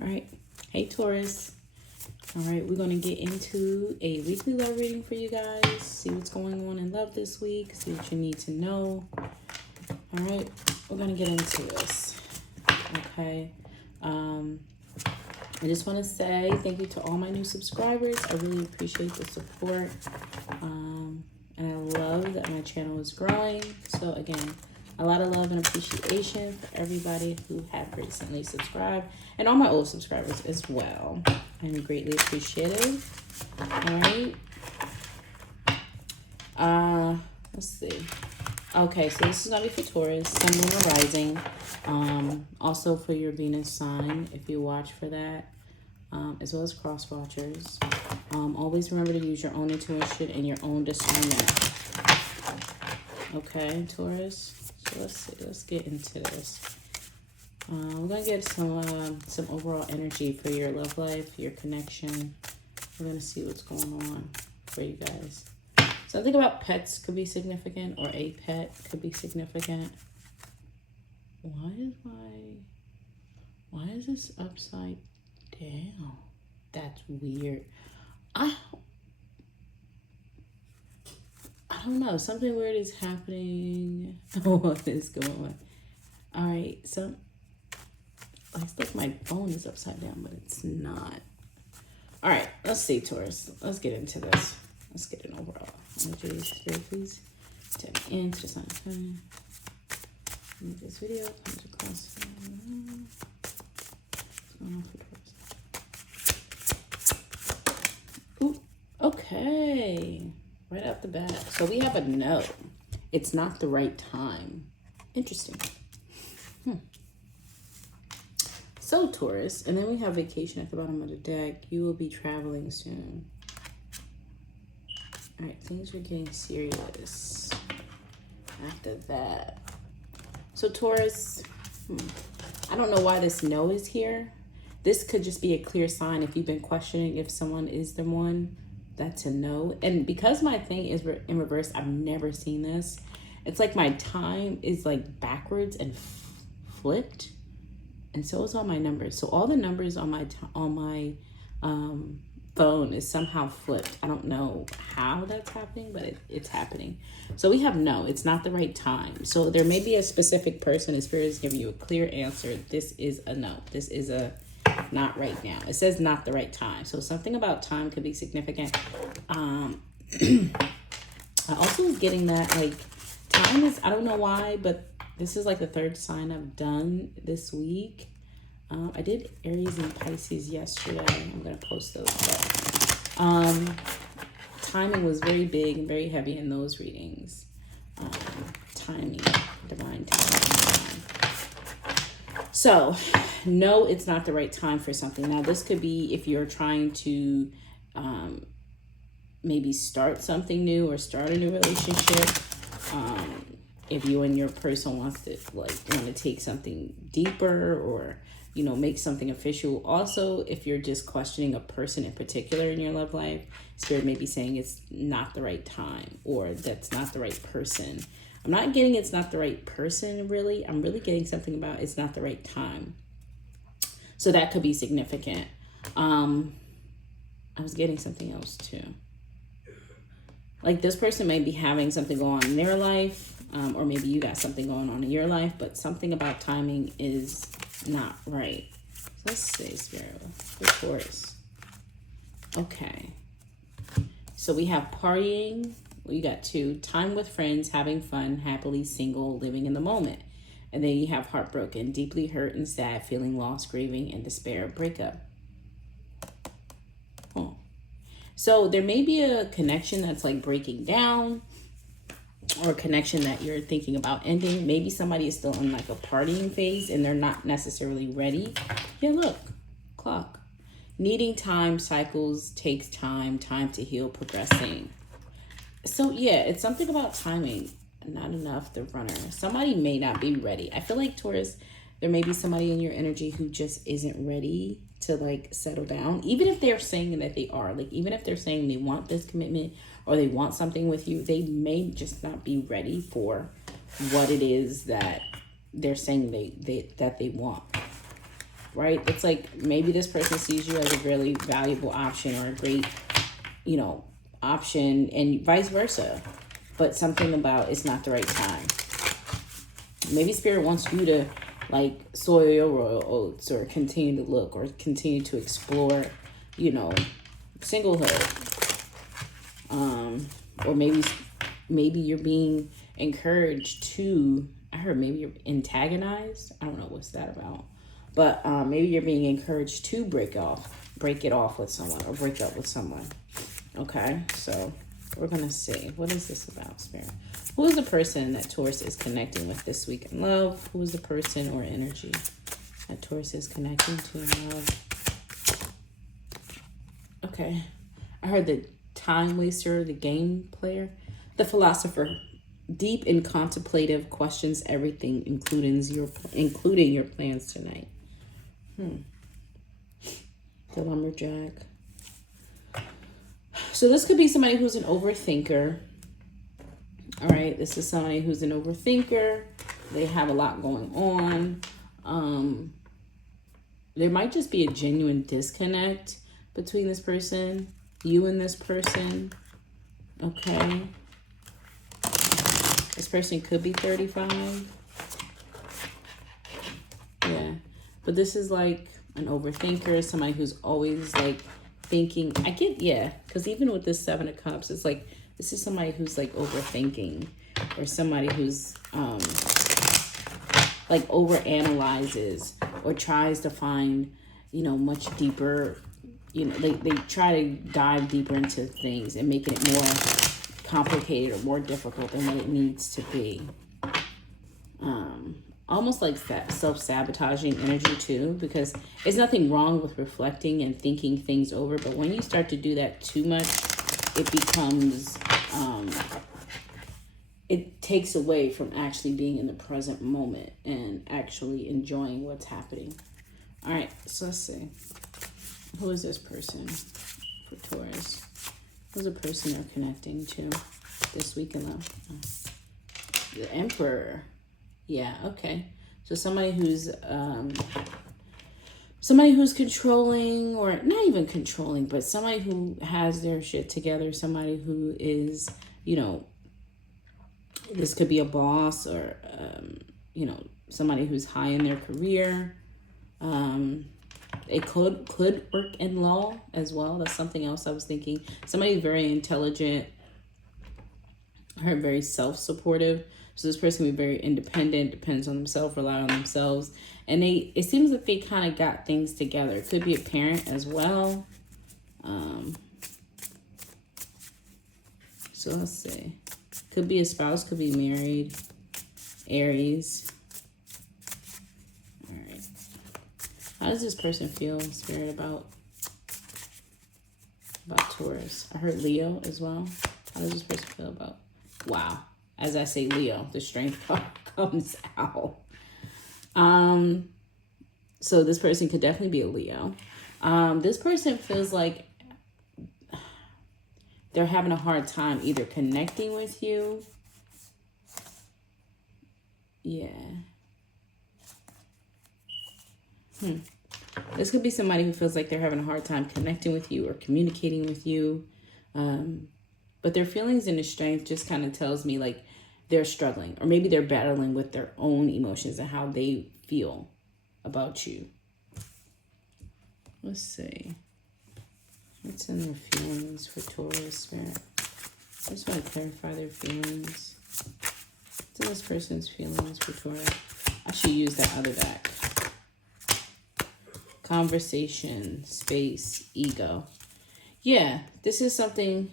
All right. Hey, Taurus. All right, we're going to get into a weekly love reading for you guys. See what's going on in love this week. See what you need to know. All right, we're going to get into this. Okay. I just want to say thank you to all my new subscribers. I really appreciate the support. And I love that my channel is growing. So again, a lot of love and appreciation for everybody who have recently subscribed and all my old subscribers as well. I'm greatly appreciative. All right. Let's see. Okay, so this is going to be for Taurus, Sun, Moon, or Rising. Also for your Venus sign, if you watch for that, as well as cross watchers. Always remember to use your own intuition and your own discernment. Okay, Taurus. So let's see. Let's get into this. We're going to get some overall energy for your love life, your connection. We're going to see what's going on for you guys. Something about pets could be significant, or a pet could be significant. Why is this upside down? That's weird. I don't know. Something weird is happening. What is going on? All right. So it's like my phone is upside down, but it's not. All right. Let's see, Taurus. Let's get into this. Let's get an overall energy. Spirit, please. Tap me into the sun. This video comes across. Ooh, okay. Right out the bat. So we have a no. It's not the right time. Interesting. So Taurus, and then we have vacation at the bottom of the deck. You will be traveling soon. All right, things are getting serious after that. So Taurus, I don't know why this no is here. This could just be a clear sign if you've been questioning if someone is the one. That's a no. And because my thing is in reverse, I've never seen this. It's like my time is like backwards and flipped. And so is all my numbers. So all the numbers on my phone is somehow flipped. I don't know how that's happening, but it's happening. So we have no, it's not the right time. So there may be a specific person, as Spirit is giving you a clear answer. This is a no. This is a not right now. It says not the right time. So something about time could be significant. I also was getting that like time is, I don't know why, but this is like the third sign I've done this week. I did Aries and Pisces yesterday. I'm going to post those. But, timing was very big and very heavy in those readings. Timing, divine timing. So, no, it's not the right time for something. Now, this could be if you're trying to maybe start something new or start a new relationship. If you and your person want to take something deeper or, make something official. Also, if you're just questioning a person in particular in your love life, Spirit may be saying it's not the right time or that's not the right person. I'm not getting it's not the right person, really. I'm really getting something about it's not the right time. So that could be significant. I was getting something else too. Like this person may be having something going on in their life. Or maybe you got something going on in your life, but something about timing is not right. So let's say Spirit for Taurus. Okay. So we have partying. We got two. Time with friends, having fun, happily single, living in the moment. And then you have heartbroken, deeply hurt and sad, feeling lost, grieving, and despair, breakup. Oh. So there may be a connection that's like breaking down, or a connection that you're thinking about ending. Maybe somebody is still in like a partying phase and they're not necessarily ready. Yeah, look, clock. Needing time, cycles, takes time to heal, progressing. So yeah, it's something about timing. Not enough, the runner. Somebody may not be ready. I feel like Taurus, there may be somebody in your energy who just isn't ready to like settle down. Even if they're saying that they are, like even if they're saying they want this commitment or they want something with you, they may just not be ready for what it is that they're saying they want. right? It's like maybe this person sees you as a really valuable option or a great, you know, option, and vice versa. But something about it's not the right time. Maybe Spirit wants you to like soil your royal oats or continue to look or continue to explore, you know, singlehood. Or maybe you're being encouraged to, I heard maybe you're antagonized. I don't know what's that about. But maybe you're being encouraged to break it off with someone or break up with someone. Okay, so we're going to see. What is this about, Spirit? Who is the person that Taurus is connecting with this week in love? Who is the person or energy that Taurus is connecting to in love? Okay, I heard the time waster, the game player, the philosopher. Deep and contemplative, questions everything, including your plans tonight. The lumberjack. So this could be somebody who's an overthinker. All right, this is somebody who's an overthinker. They have a lot going on. There might just be a genuine disconnect between this person, you and this person. Okay. This person could be 35. Yeah. But this is like an overthinker, somebody who's always like thinking. I get, yeah, because even with this 7 of Cups, it's like this is somebody who's like overthinking, or somebody who's like overanalyzes or tries to find, you know, much deeper, you know, they try to dive deeper into things and making it more complicated or more difficult than what it needs to be. Almost like that self-sabotaging energy too, because there's nothing wrong with reflecting and thinking things over, but when you start to do that too much, it becomes it takes away from actually being in the present moment and actually enjoying what's happening. All right, so let's see. Who is this person for Taurus? Who's the person they're connecting to this week in love? Oh. The Emperor. Yeah, okay. So somebody who's controlling, or not even controlling, but somebody who has their shit together, somebody who is, you know, this could be a boss, or you know, somebody who's high in their career. It could work in law as well. That's something else I was thinking. Somebody very intelligent, or very self-supportive. So this person can be very independent, depends on themselves, rely on themselves. And it seems like they kind of got things together. It could be a parent as well. So let's see. Could be a spouse, could be married. Aries. All right. How does this person feel, Spirit, about Taurus? I heard Leo as well. How does this person feel about? Wow. As I say Leo, the strength card comes out. So this person could definitely be a Leo. This person feels like they're having a hard time either connecting with you. Yeah. This could be somebody who feels like they're having a hard time connecting with you or communicating with you. But their feelings and their strength just kind of tells me like they're struggling, or maybe they're battling with their own emotions and how they feel about you. Let's see. What's in their feelings for Taurus, Spirit? I just want to clarify their feelings. What's in this person's feelings for Taurus? I should use that other deck. Conversation, space, ego. Yeah, this is something...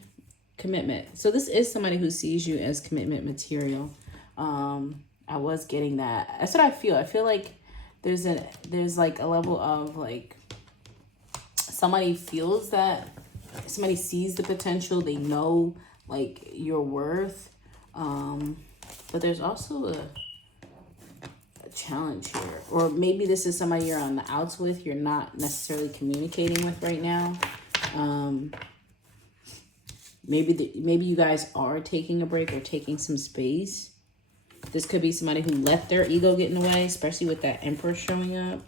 commitment. So this is somebody who sees you as commitment material. I was getting that. That's what I feel. I feel like there's like a level of like somebody feels that, somebody sees the potential. They know like your worth. But there's also a challenge here. Or maybe this is somebody you're on the outs with. You're not necessarily communicating with right now. Maybe you guys are taking a break or taking some space. This could be somebody who let their ego get in the way, especially with that Emperor showing up.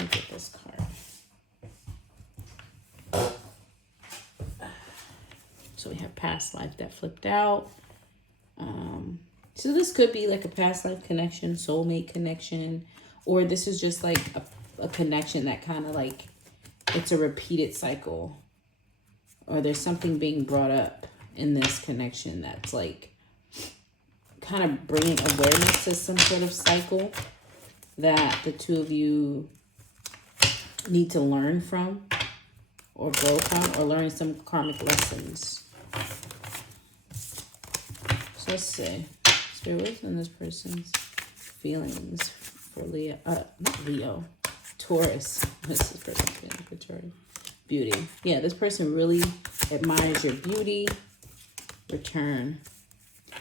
me get this card. So we have past life that flipped out. So this could be like a past life connection, soulmate connection, or this is just like a connection that kind of like, it's a repeated cycle, or there's something being brought up in this connection that's like kind of bringing awareness to some sort of cycle that the two of you need to learn from or grow from, or learn some karmic lessons. So let's see. Spirit, what's in this person's feelings for Leo? Not Leo. Taurus. What's this person's feelings for Taurus? Beauty. Yeah, this person really admires your beauty. Return.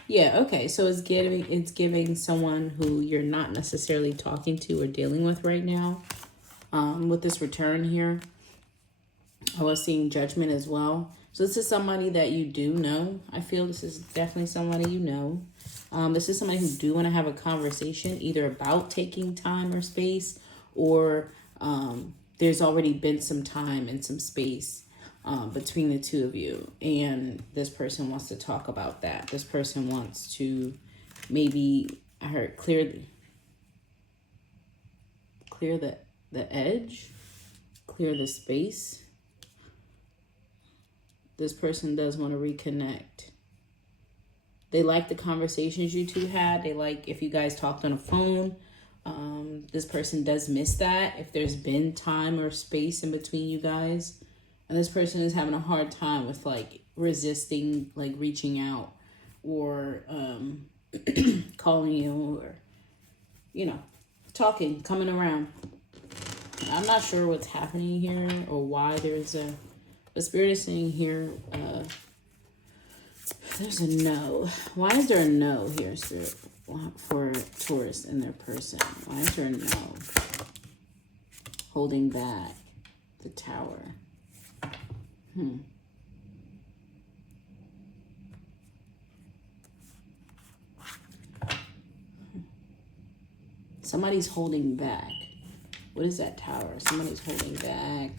Yeah, okay. So it's giving someone who you're not necessarily talking to or dealing with right now. With this return here, I was seeing judgment as well. So this is somebody that you do know. I feel this is definitely somebody you know. This is somebody who do want to have a conversation, either about taking time or space, or there's already been some time and some space between the two of you, and this person wants to talk about that. This person wants to maybe, I heard, clear the edge, clear the space. This person does want to reconnect. They like the conversations you two had. They like if you guys talked on a phone. This person does miss that if there's been time or space in between you guys. And this person is having a hard time with like resisting, like reaching out or calling you, or, you know, talking, coming around. I'm not sure what's happening here or why there's a Spirit is saying here, there's a no. Why is there a no here, Spirit, for Taurus and their person? Why is there a no? Holding back the Tower. Somebody's holding back. What is that Tower? Somebody's holding back.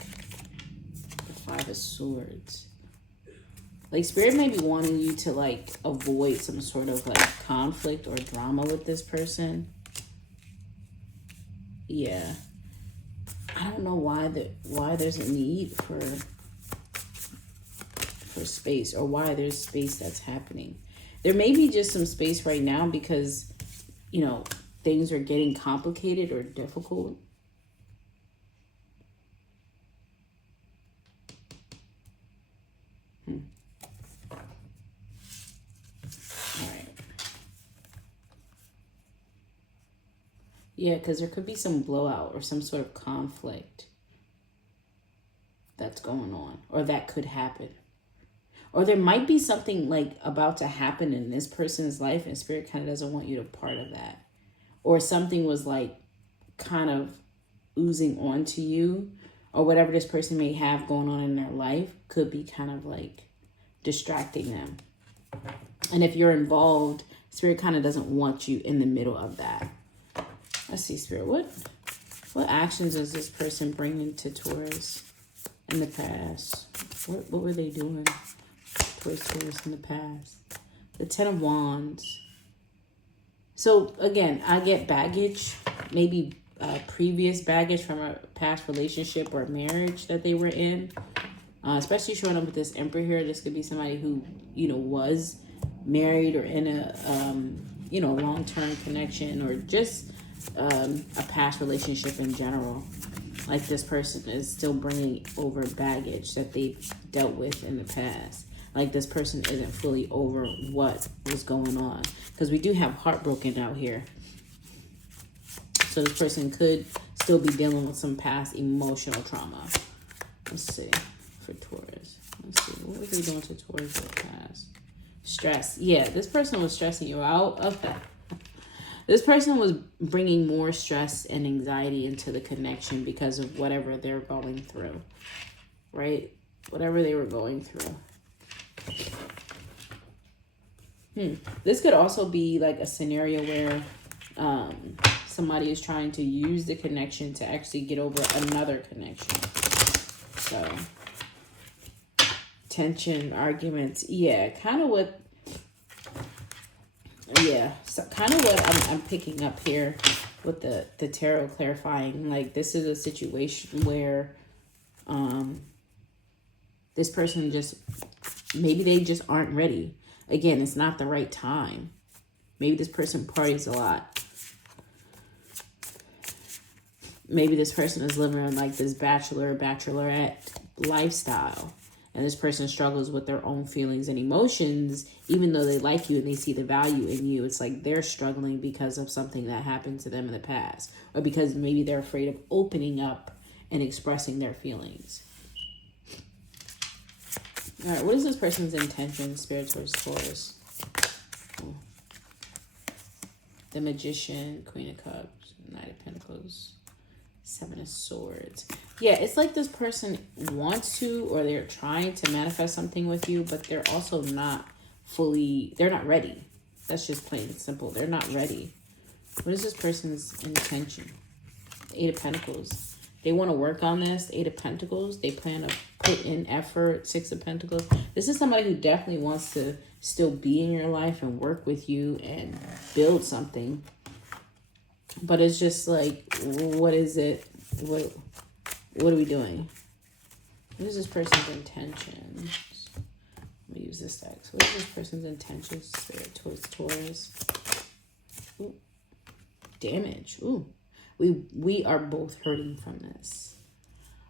The Five of Swords. Like, Spirit may be wanting you to, like, avoid some sort of, like, conflict or drama with this person. Yeah. I don't know why there's a need for space, or why there's space that's happening. There may be just some space right now because, you know, things are getting complicated or difficult. Yeah, because there could be some blowout or some sort of conflict that's going on, or that could happen. Or there might be something like about to happen in this person's life, and Spirit kind of doesn't want you to part of that. Or something was like kind of oozing onto you, or whatever this person may have going on in their life could be kind of like distracting them. And if you're involved, Spirit kind of doesn't want you in the middle of that. Let's see, Spirit. What actions is this person bringing to Taurus in the past? What were they doing towards Taurus in the past? The Ten of Wands. So, again, I get baggage. Maybe previous baggage from a past relationship or marriage that they were in. Especially showing up with this Emperor here. This could be somebody who, you know, was married or in a, you know, long-term connection, or just a past relationship in general. Like, this person is still bringing over baggage that they've dealt with in the past. Like, this person isn't fully over what was going on, because we do have heartbroken out here. So this person could still be dealing with some past emotional trauma. Let's see, for Taurus. Let's see, what was they doing to Taurus in the past? Stress. Yeah, this person was stressing you out. Okay. This person was bringing more stress and anxiety into the connection because of whatever they're going through, right? Whatever they were going through. This could also be like a scenario where somebody is trying to use the connection to actually get over another connection. So, tension, arguments. Yeah, kind of what... Yeah, so kind of what I'm picking up here with the tarot clarifying. Like, this is a situation where this person just... Maybe they just aren't ready. Again, it's not the right time. Maybe this person parties a lot. Maybe this person is living in like this bachelorette lifestyle. And this person struggles with their own feelings and emotions, even though they like you and they see the value in you. It's like they're struggling because of something that happened to them in the past. Or because maybe they're afraid of opening up and expressing their feelings. All right, what is this person's intention, Spirit towards Taurus? Oh. The Magician, Queen of Cups, Knight of Pentacles, Seven of Swords. Yeah, it's like this person wants to, or they're trying to manifest something with you, but they're also not fully, they're not ready. That's just plain and simple. They're not ready. What is this person's intention? Eight of Pentacles. They want to work on this. Eight of Pentacles. They plan to put in effort. Six of Pentacles. This is somebody who definitely wants to still be in your life and work with you and build something. But it's just like, what is it? What are we doing? What is this person's intentions? Let me use this deck. So what is this person's intentions towards Taurus? Ooh. Damage. Ooh. We are both hurting from this.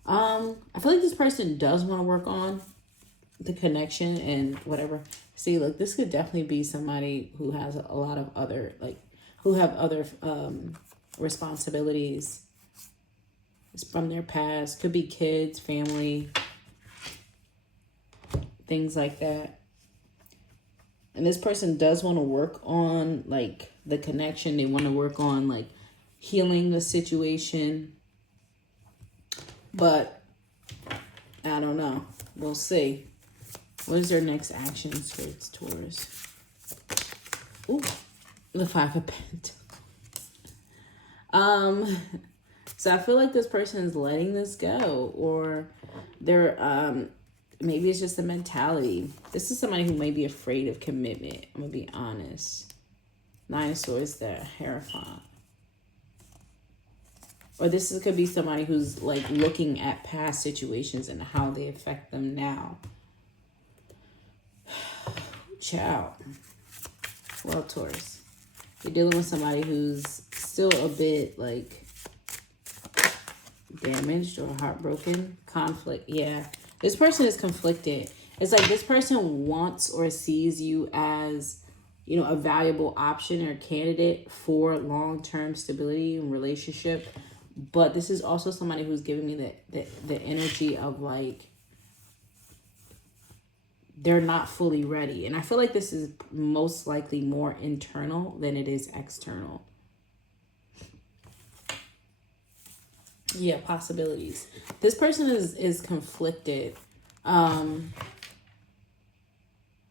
I feel like this person does want to work on the connection and whatever. See, look, this could definitely be somebody who has a lot of other, like, who have other responsibilities. It's from their past. Could be kids, family, things like that. And this person does want to work on, like, the connection. They want to work on, like, healing the situation. But I don't know. We'll see. What is their next action towards Taurus? Ooh, the Five of Pentacles. So I feel like this person is letting this go, or they're maybe it's just a mentality. This is somebody who may be afraid of commitment. I'm gonna be honest. Nine of Swords, the Hierophant. Or this could be somebody who's like looking at past situations and how they affect them now. Ciao. Well, Taurus, you're dealing with somebody who's still a bit like damaged or heartbroken. Conflict. Yeah. This person is conflicted. It's like this person wants or sees you as, you know, a valuable option or candidate for long-term stability and relationship. But this is also somebody who's giving me the energy of like, they're not fully ready. And I feel like this is most likely more internal than it is external. Yeah, possibilities. This person is conflicted.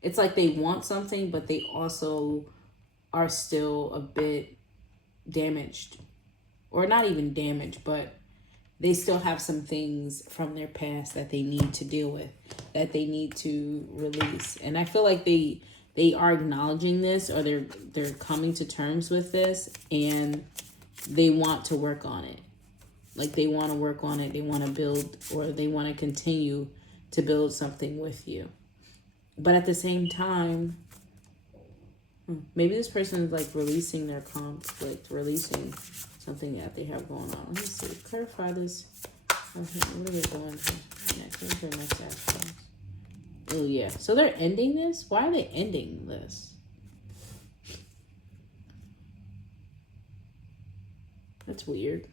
It's like they want something, but they also are still a bit damaged. Or not even damaged, but they still have some things from their past that they need to deal with, that they need to release. And I feel like they are acknowledging this, or they're coming to terms with this, and they want to work on it. Like they want to work on it, they want to build, or they want to continue to build something with you. But at the same time, maybe this person is like releasing their conflict, releasing something that they have going on. Let me see. Clarify this. Okay, what are they doing next? What's their next action? Oh, yeah. So they're ending this? Why are they ending this? That's weird.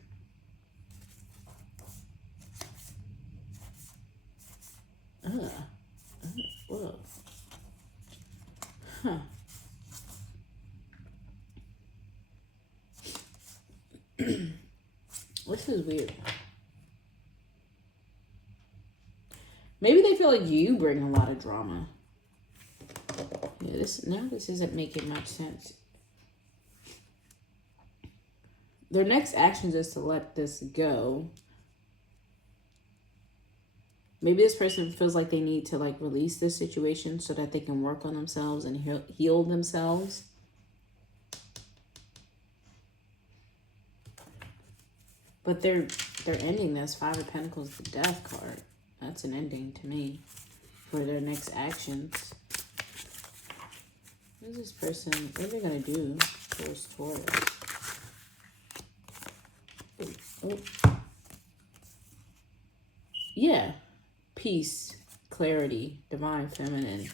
Whoa. Huh. This is weird. Maybe they feel like you bring a lot of drama. Yeah, this isn't making much sense. their next actions is to let this go. Maybe this person feels like they need to like release this situation so that they can work on themselves and heal themselves. But they're ending this. 5 of Pentacles, the Death card. That's an ending to me for their next actions. What is this person? What are they gonna do towards Taurus? Oh. Yeah. Peace, clarity, divine feminine,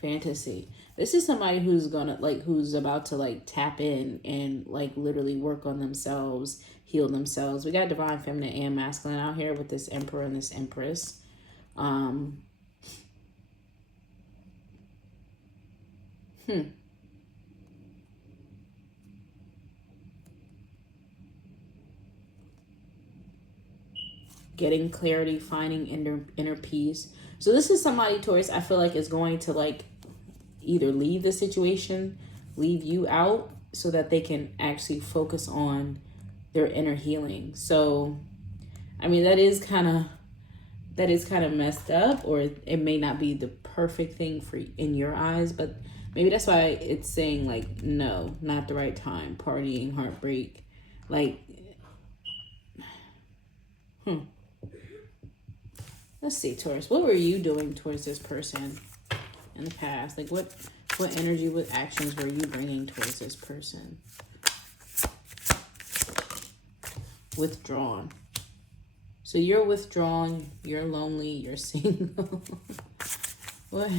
fantasy. This is somebody who's gonna like, who's about to like tap in and like literally work on themselves, heal themselves. We got divine feminine and masculine out here with this Emperor and this Empress. Getting clarity, finding inner peace. So this is somebody, Taurus, I feel like is going to like either leave the situation, leave you out so that they can actually focus on their inner healing. So, I mean, that is kind of messed up, or it may not be the perfect thing for in your eyes, but maybe that's why it's saying like, no, not the right time, partying, heartbreak, like, Let's see, Taurus. What were you doing towards this person in the past? Like, what energy, what actions were you bringing towards this person? Withdrawn. So you're withdrawn. You're lonely. You're single. What?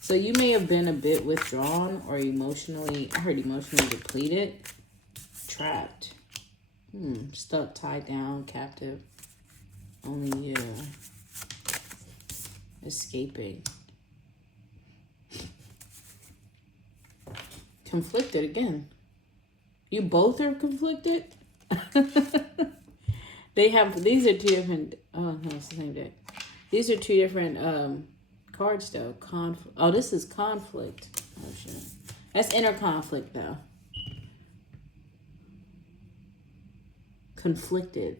So you may have been a bit withdrawn or emotionally, I heard emotionally depleted. Trapped. Stuck, tied down, captive. Only you. Escaping. Conflicted again. You both are conflicted? These are two different, oh no, it's the same deck. These are two different cards though. Oh, this is conflict. Oh shit. That's inner conflict though. Conflicted.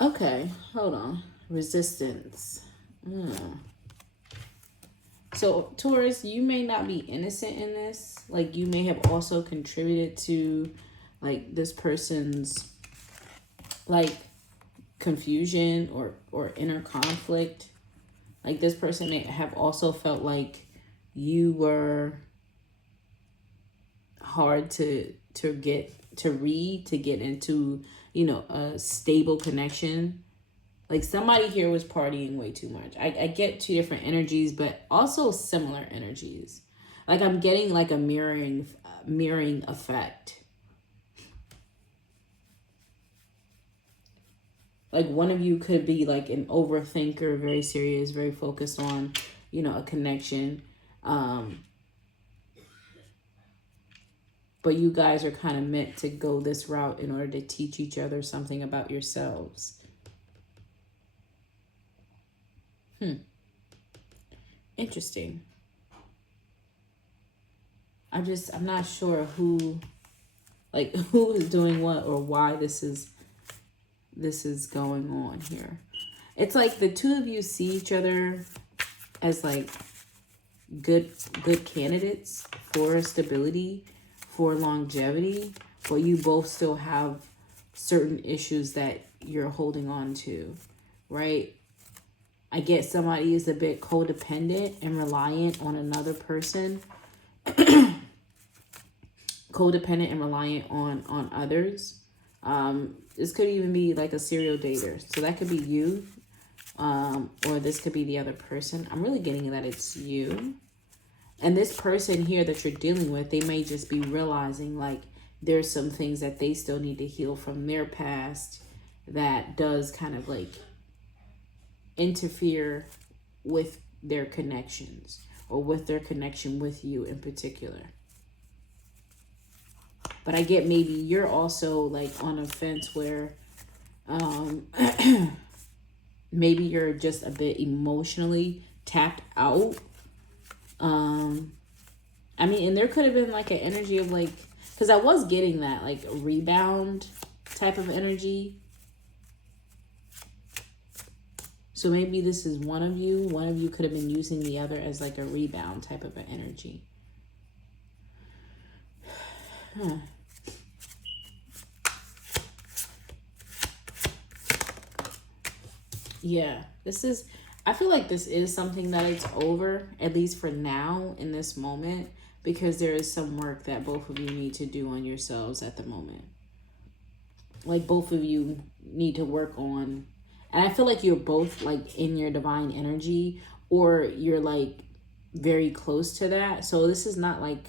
Okay, hold on. Resistance. So, Taurus, you may not be innocent in this. Like, you may have also contributed to, like, this person's, like, confusion or inner conflict. Like, this person may have also felt like you were hard to get into, you know, a stable connection. Like, somebody here was partying way too much. I get two different energies, but also similar energies. Like, I'm getting like a mirroring effect. Like, one of you could be like an overthinker, very serious, very focused on, you know, a connection. But you guys are kind of meant to go this route in order to teach each other something about yourselves. Interesting. I'm not sure who is doing what or why this is going on here. It's like the two of you see each other as like good candidates for stability, for longevity, but you both still have certain issues that you're holding on to, right? I get somebody is a bit codependent and reliant on another person. Codependent and reliant on others. This could even be like a serial dater. So that could be you. Or this could be the other person. I'm really getting that it's you. And this person here that you're dealing with, they may just be realizing like there's some things that they still need to heal from their past that does kind of like interfere with their connections or with their connection with you in particular. But I get maybe you're also like on a fence where maybe you're just a bit emotionally tapped out. I mean, and there could have been like an energy of like, because I was getting that like a rebound type of energy. So maybe this is one of you. One of you could have been using the other as like a rebound type of an energy. Huh. Yeah, this is, I feel like this is something that it's over, at least for now in this moment, because there is some work that both of you need to do on yourselves at the moment. Like both of you need to work on, and I feel like you're both like in your divine energy, or you're like very close to that. So this is not like,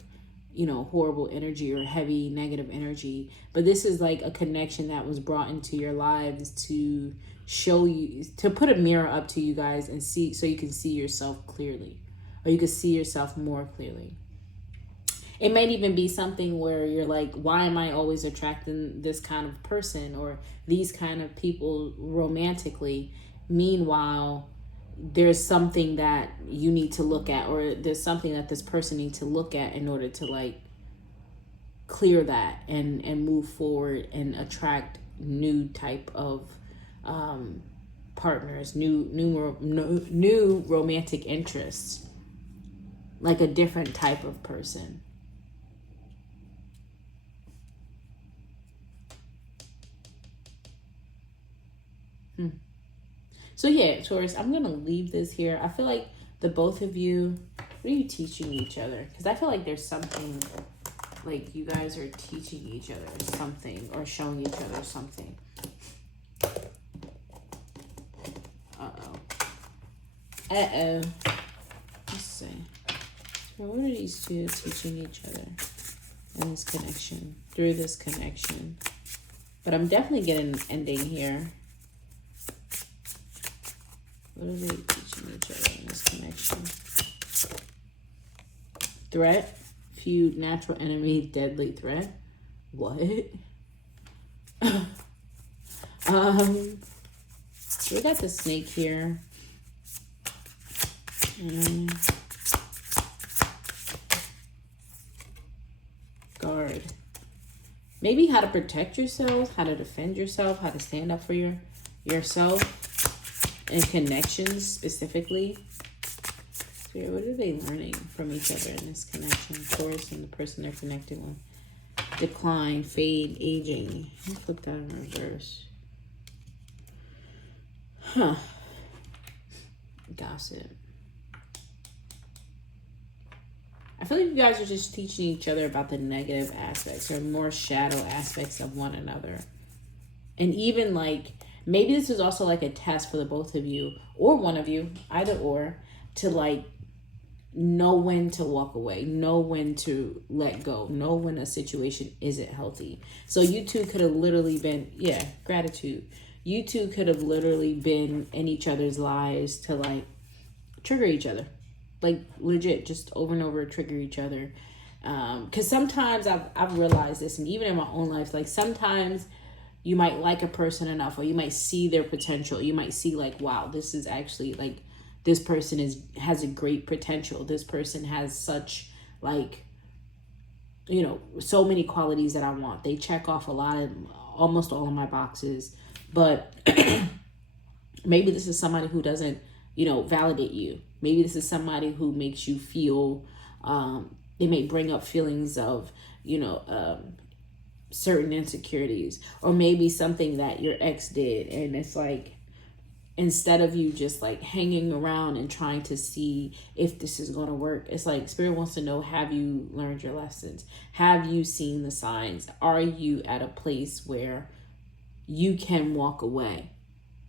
you know, horrible energy or heavy negative energy, but this is like a connection that was brought into your lives to show you, to put a mirror up to you guys and see, so you can see yourself clearly, or you can see yourself more clearly. It might even be something where you're like, why am I always attracting this kind of person or these kind of people romantically? Meanwhile, there's something that you need to look at, or there's something that this person needs to look at in order to like clear that and move forward and attract new type of partners, new romantic interests, like a different type of person. So yeah, Taurus, I'm going to leave this here. I feel like the both of you, what are you teaching each other? Because I feel like there's something, like you guys are teaching each other something or showing each other something. Uh-oh. Let's see. So what are these two teaching each other in this connection, through this connection? But I'm definitely getting an ending here. What are they teaching each other in this connection? Threat, feud, natural enemy, deadly threat. What? So we got the snake here. Guard. Maybe how to protect yourself, how to defend yourself, how to stand up for yourself. And connections specifically. Spirit, what are they learning from each other in this connection? Taurus and the person they're connected with. Decline, fade, aging. Let me flip that in reverse. Huh. Gossip. I feel like you guys are just teaching each other about the negative aspects or more shadow aspects of one another. And even like, maybe this is also like a test for the both of you, or one of you, either or, to like know when to walk away, know when to let go, know when a situation isn't healthy. So you two could have literally been, yeah, gratitude. You two could have literally been in each other's lives to like trigger each other. Like legit, just over and over trigger each other. Because sometimes I've realized this, and even in my own life, like sometimes you might like a person enough, or you might see their potential. You might see like, wow, this is actually like, this person has a great potential. This person has such like, you know, so many qualities that I want. They check off almost all of my boxes. But maybe this is somebody who doesn't, you know, validate you. Maybe this is somebody who makes you feel, they may bring up feelings of, you know, certain insecurities, or maybe something that your ex did, and it's like, instead of you just like hanging around and trying to see if this is going to work, it's like Spirit wants to know, have you learned your lessons? Have you seen the signs? Are you at a place where you can walk away?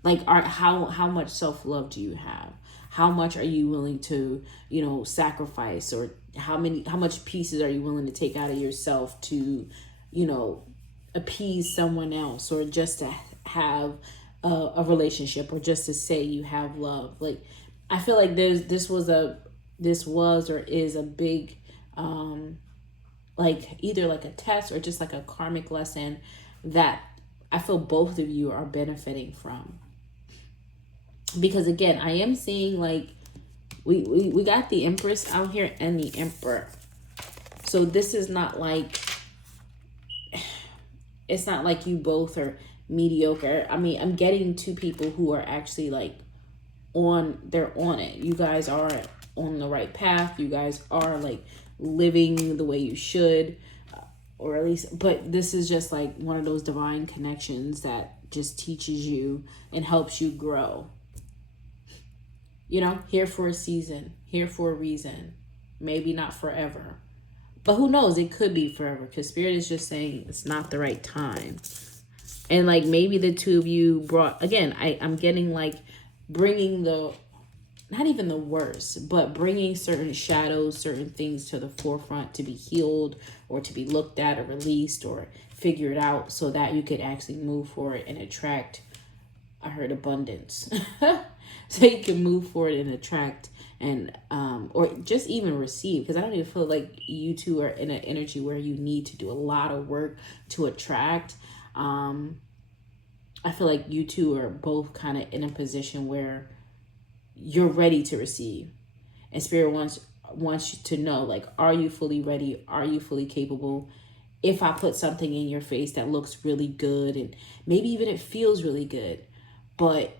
Like, how much self-love do you have? How much are you willing to, you know, sacrifice? Or how much pieces are you willing to take out of yourself to, you know, appease someone else, or just to have a relationship, or just to say you have love? Like, I feel like this was or is a big, like either like a test or just like a karmic lesson that I feel both of you are benefiting from. Because again, I am seeing like, we got the Empress out here and the Emperor. So this is not like, it's not like you both are mediocre. I mean, I'm getting two people who are actually like they're on it. You guys are on the right path. You guys are like living the way you should, or at least, but this is just like one of those divine connections that just teaches you and helps you grow. You know, here for a season, here for a reason, maybe not forever, but who knows, it could be forever, because Spirit is just saying it's not the right time. And like maybe the two of you brought, again, I'm getting like bringing the, not even the worst, but bringing certain shadows, certain things to the forefront to be healed or to be looked at or released or figured out, so that you could actually move forward and attract, I heard abundance. So you can move forward and attract and or just even receive, because I don't even feel like you two are in an energy where you need to do a lot of work to attract. I feel like you two are both kind of in a position where you're ready to receive, and Spirit wants you to know, like, are you fully ready? Are you fully capable? If I put something in your face that looks really good, and maybe even it feels really good, but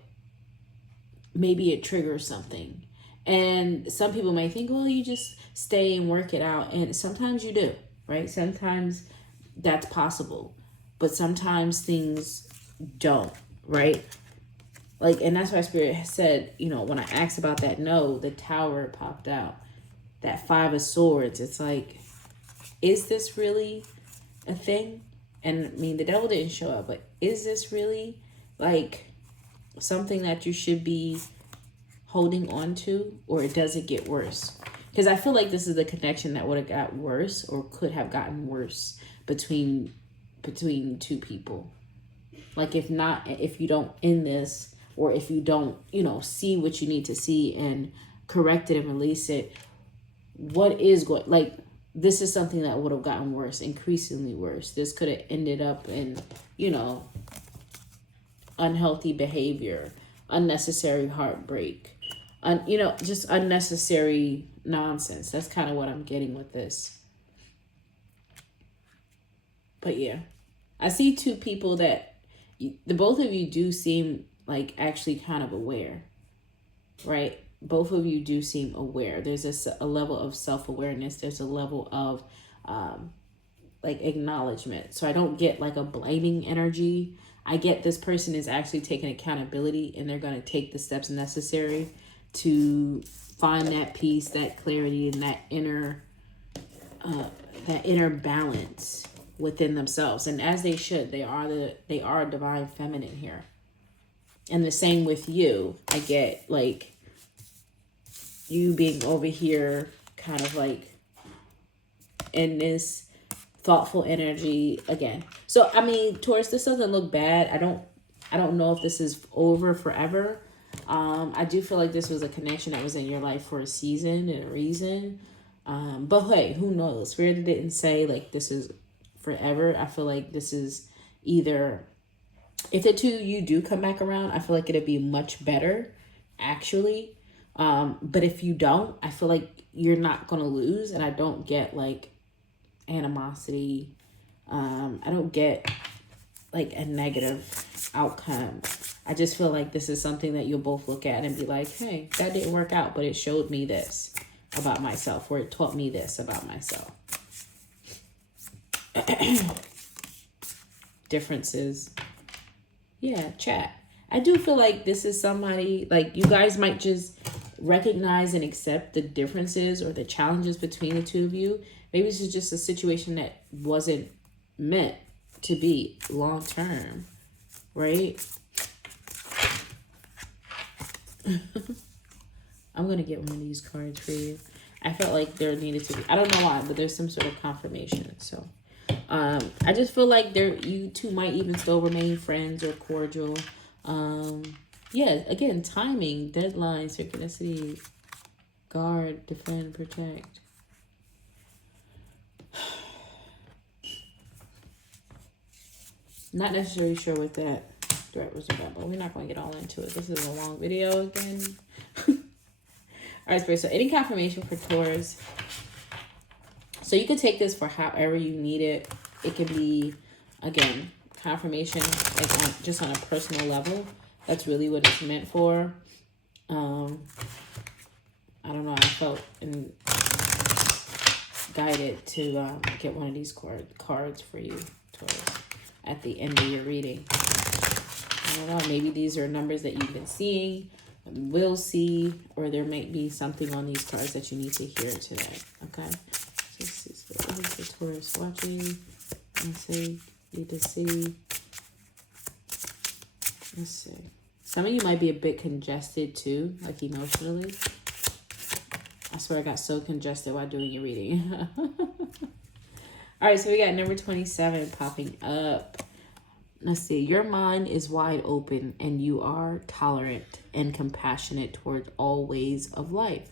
maybe it triggers something. And some people may think, well, you just stay and work it out. And sometimes you do, right? Sometimes that's possible, but sometimes things don't, right? Like, and that's why Spirit has said, you know, when I asked about that, no, the Tower popped out, that 5 of Swords. It's like, is this really a thing? And I mean, the devil didn't show up, but is this really like something that you should be holding on to, or does it get worse? Because I feel like this is the connection that would have got worse, or could have gotten worse between two people. Like, if you don't end this, or if you don't, you know, see what you need to see and correct it and release it, what is going, like, this is something that would have gotten worse, increasingly worse. This could have ended up in, you know, unhealthy behavior, unnecessary heartbreak, you know, just unnecessary nonsense. That's kind of what I'm getting with this. But yeah, I see two people that the both of you do seem like actually kind of aware, right? Both of you do seem aware. There's a level of self-awareness. There's a level of like acknowledgement. So I don't get like a blaming energy. I get this person is actually taking accountability, and they're going to take the steps necessary to find that peace, that clarity, and that inner balance within themselves. And as they should, they are divine feminine here. And the same with you. I get like you being over here kind of like in this thoughtful energy again. So I mean, Taurus, this doesn't look bad. I don't know if this is over forever. I do feel like this was a connection that was in your life for a season and a reason. But hey, who knows? Spirit didn't say like this is forever. I feel like this is either, if the two you do come back around, I feel like it'd be much better, actually. But if you don't, I feel like you're not gonna lose, and I don't get like animosity. I don't get like a negative outcome. I just feel like this is something that you'll both look at and be like, hey, that didn't work out, but it showed me this about myself, or it taught me this about myself. Differences. Yeah, chat. I do feel like this is somebody, like you guys might just recognize and accept the differences or the challenges between the two of you. Maybe this is just a situation that wasn't meant to be long term, right? I'm going to get one of these cards for you. I felt like there needed to be, I don't know why, but there's some sort of confirmation. So I just feel like you two might even still remain friends or cordial. Yeah, again, timing, deadline, synchronicity, guard, defend, protect. Not necessarily sure what that threat was about, but we're not going to get all into it. This is a long video again. All right, Spirit. So any confirmation for Taurus? So you could take this for however you need it. It could be, again, confirmation, like just on a personal level. That's really what it's meant for. I don't know. I felt guided to get one of these cards for you, Taurus, at the end of your reading. I don't know. Maybe these are numbers that you've been seeing, will see, or there might be something on these cards that you need to hear today. Okay. This is the Taurus watching. Let's see. Need to see. Let's see. Some of you might be a bit congested too, like emotionally. I swear I got so congested while doing your reading. All right, so we got number 27 popping up. Let's see. Your mind is wide open and you are tolerant and compassionate towards all ways of life.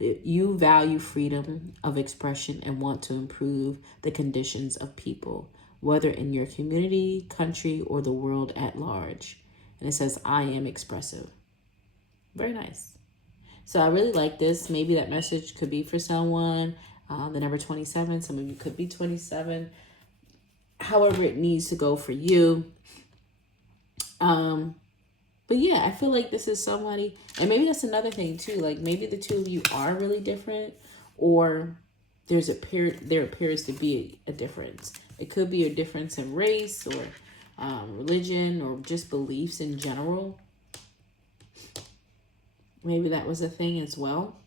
You value freedom of expression and want to improve the conditions of people, whether in your community, country, or the world at large. And it says, I am expressive. Very nice. So I really like this. Maybe that message could be for someone. The number 27, some of you could be 27. However it needs to go for you. But yeah, I feel like this is somebody, and maybe that's another thing too. Like maybe the two of you are really different, or there appears to be a difference. It could be a difference in race or religion or just beliefs in general. Maybe that was a thing as well.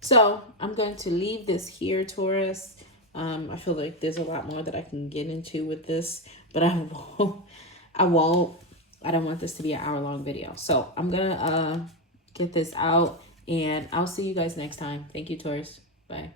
So I'm going to leave this here, Taurus. I feel like there's a lot more that I can get into with this, but I won't. I don't want this to be an hour-long video. So I'm going to get this out, and I'll see you guys next time. Thank you, Taurus. Bye.